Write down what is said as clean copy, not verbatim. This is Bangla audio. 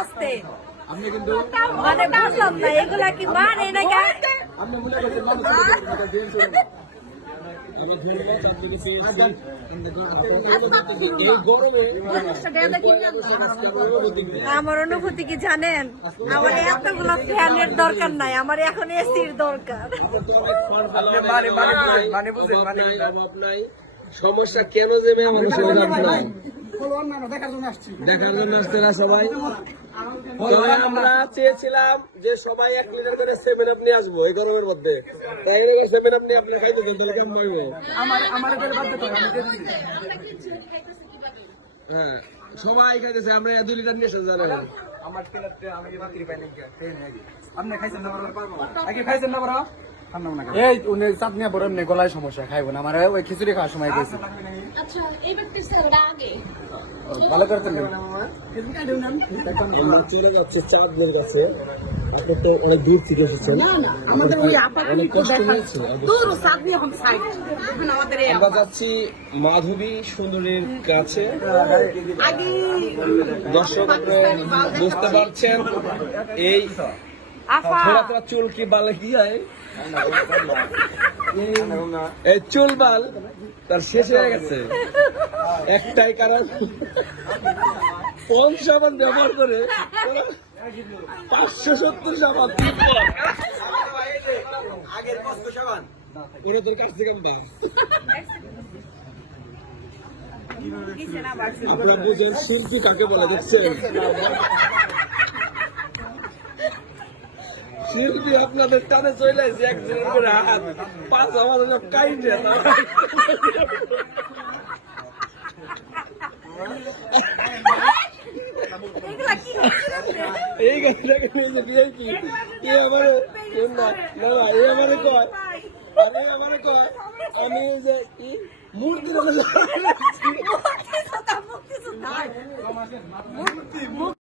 আস্তে আপনি কিন্তু মানে বুঝলাম না এগুলা কি মানে নাকি আপনি মনে করছেন মানুষ আমার ধর্ম চাকরি পেয়েছি এই গরমে আমার অনুভূতি কি জানেন আমার এতগুলো ফ্যানের দরকার নাই আমার এখন এসির দরকার সমস্যা কেন যে দেখার জন্য আসছে না সবাই। তবে আমরা চেয়েছিলাম যে সবাই 1 লিটার করে 7 আপ নিয়ে আসবো এই গরমের মধ্যে, তাই 7 আপ নিয়ে আপনি খাইতে দেন তাহলে কেমন পাইবো? হ্যাঁ সবাই খাইতেছে, আমরা 2 লিটার নিয়ে এসে জানেন আমার আমি বাকি পাই নাকি আপনি খাইছেন না আগে খাইছেন না বড় এই উনি চাটনি বড় এমনি গলায় সমস্যা খাইবো না আমার ওই খিচুড়ি খাওয়ার সময় গেছে আচ্ছা এই ব্যক্তি স্যারটা আগে ভালো করতেন চলে যাচ্ছে চাঁদের কাছে। আপনি তো অনেক দূর থেকে এসেছেন, আমাদের ওই আপা অনেক কষ্ট হয়েছে। দূর সাথে এখন সাইড এখন আমাদের এই আমরা যাচ্ছি মাধবী সুন্দরীর কাছে। আগে দর্শক বুঝতে পারছেন এই আপা থোড়া চুল কি বালে কি হয়, এই চুল বাল তার শেষ হয়ে গেছে। একটাই কারণ কোন সাবান ব্যবহার করে 570 সাবান আগের কষ্ট সাবান ওরা তোর কাছ থেকে বা আপনারা বুঝেন শিল্পী কাকে বলে, দেখছেন শিল্পী আপনাদের টানে চলে আসছে একজনের করে হাত 5 আমাদের কাইন্ডে এই কথাটাকে বলছে বিআইপি এ আমারে না না এ আমারে কয় আমি যে মূর্তি